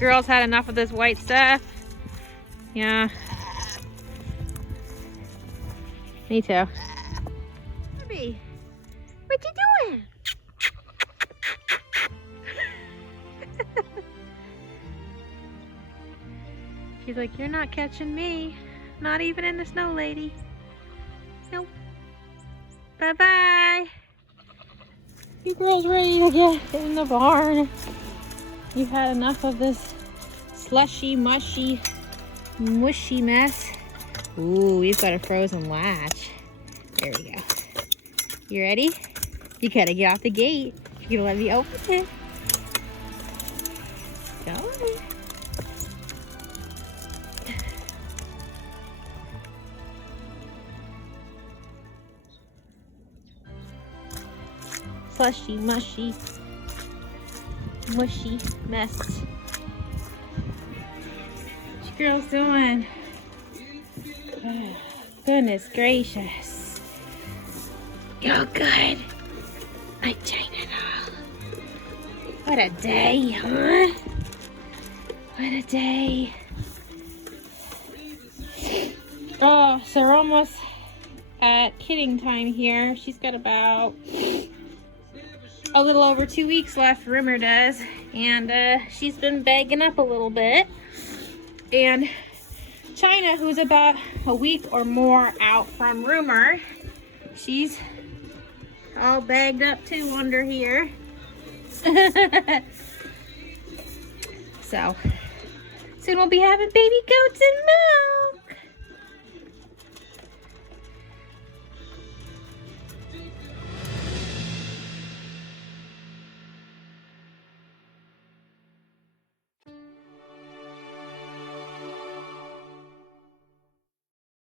girls had enough of this white stuff. Yeah. Me too. Barbie, what you doing? She's like, you're not catching me. Not even in the snow, lady. Nope. Bye-bye. You girls ready to get in the barn? You've had enough of this slushy, mushy mess. Ooh, we've got a frozen latch. There we go. You ready? You gotta get off the gate. You're gonna let me open it. Go on. Slushy, mushy mess. What you girls doing? Oh, goodness gracious. You're good. My China doll. What a day, huh? What a day. Oh, so we're almost at kidding time here. She's got about a little over 2 weeks left, Rimmer does, and she's been bagging up a little bit. And China, who's about a week or more out from Rimmer, she's all bagged up too under here. So soon we'll be having baby goats and milk.